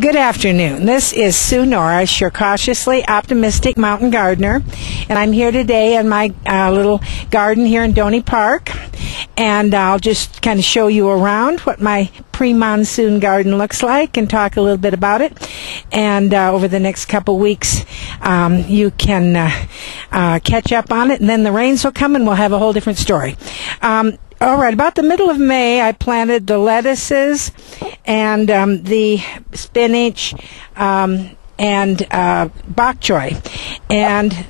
Good afternoon. This is Sue Norris, your cautiously optimistic mountain gardener, and I'm here today in my little garden here in Doney Park, and I'll just kind of show you around what my pre-monsoon garden looks like and talk a little bit about it. And over the next couple weeks, you can catch up on it, and then the rains will come and we'll have a whole different story. All right, about the middle of May, I planted the lettuces and the spinach and bok choy, and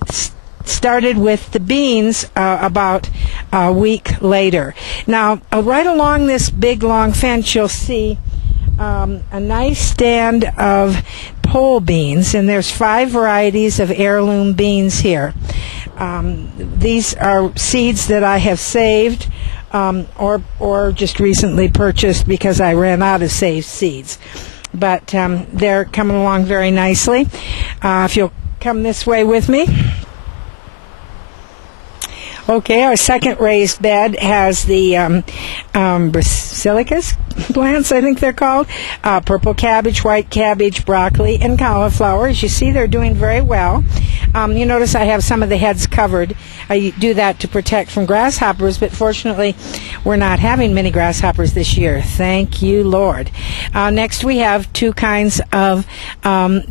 started with the beans about a week later. Now, right along this big long fence, you'll see a nice stand of pole beans, and there's 5 varieties of heirloom beans here. These are seeds that I have saved or just recently purchased because I ran out of saved seeds. But they're coming along very nicely. If you'll come this way with me. Okay, our second raised bed has the basilicus plants, I think they're called, purple cabbage, white cabbage, broccoli, and cauliflower. As you see, they're doing very well. You notice I have some of the heads covered. I do that to protect from grasshoppers, but fortunately we're not having many grasshoppers this year. Thank you, Lord. Next we have 2 kinds of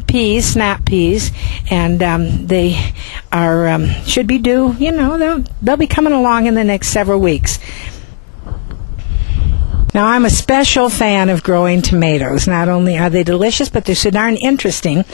peas, snap peas, and they are should be due, they'll be coming along in the next several weeks. Now, I'm a special fan of growing tomatoes. Not only are they delicious, but they're so darn interesting.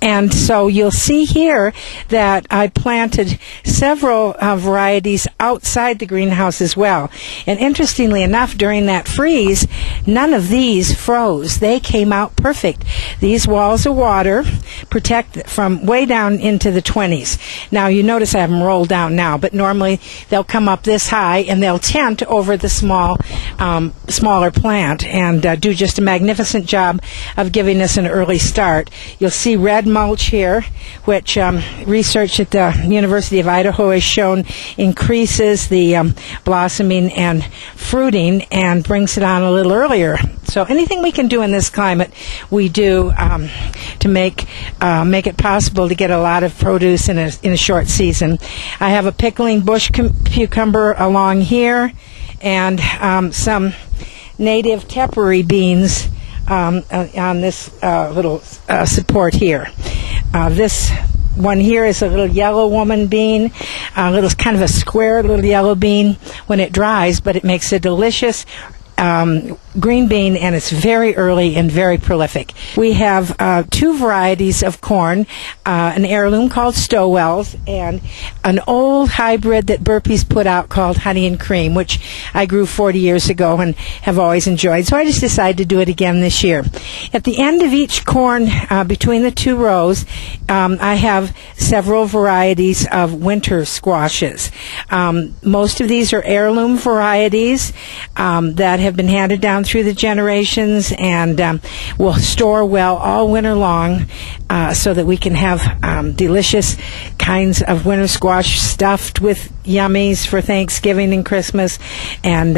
And so you'll see here that I planted several varieties outside the greenhouse as well. And interestingly enough, during that freeze, none of these froze. They came out perfect. These walls of water protect from way down into the 20s. Now, you notice I have them rolled down now, but normally they'll come up this high and they'll tent over the smaller plant and do just a magnificent job of giving us an early start. You'll see red mulch here, which research at the University of Idaho has shown increases the blossoming and fruiting and brings it on a little earlier. So anything we can do in this climate, we do to make it possible to get a lot of produce in a short season. I have a pickling bush cucumber along here, and some native tepary beans on this little support here. This one here is a little yellow woman bean, little kind of a square little yellow bean when it dries, but it makes a delicious green bean, and it's very early and very prolific. We have 2 varieties of corn, an heirloom called Stowell's and an old hybrid that Burpee's put out called Honey and Cream, which I grew 40 years ago and have always enjoyed. So I just decided to do it again this year. At the end of each corn, between the 2 rows, I have several varieties of winter squashes. Most of these are heirloom varieties that have been handed down through the generations and will store well all winter long, so that we can have delicious kinds of winter squash stuffed with yummies for Thanksgiving and Christmas, and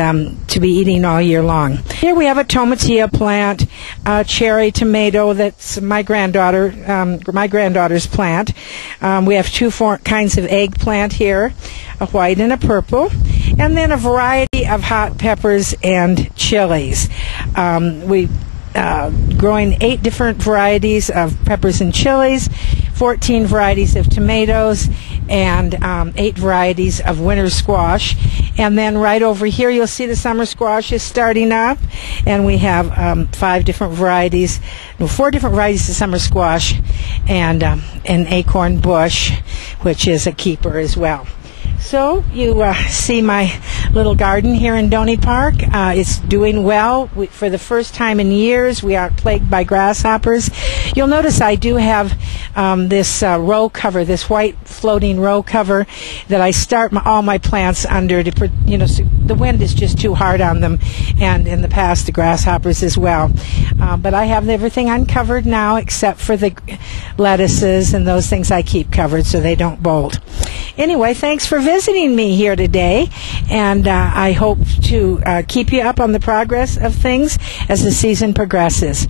to be eating all year long. Here we have a tomatillo plant, a cherry tomato that's my granddaughter's plant. We have 2 kinds of eggplant here, a white and a purple, and then a variety of hot peppers and chilies. We growing 8 different varieties of peppers and chilies, 14 varieties of tomatoes, and 8 varieties of winter squash. And then right over here you'll see the summer squash is starting up, and we have 4 different varieties of summer squash, and an acorn bush, which is a keeper as well. So you see my little garden here in Doney Park. It's doing well. For the first time in years, we aren't plagued by grasshoppers. You'll notice I do have this row cover, this white floating row cover that I start all my plants under to, so the wind is just too hard on them, and in the past the grasshoppers as well. But I have everything uncovered now except for the lettuces and those things I keep covered so they don't bolt. Anyway, thanks for visiting me here today, and I hope to keep you up on the progress of things as the season progresses.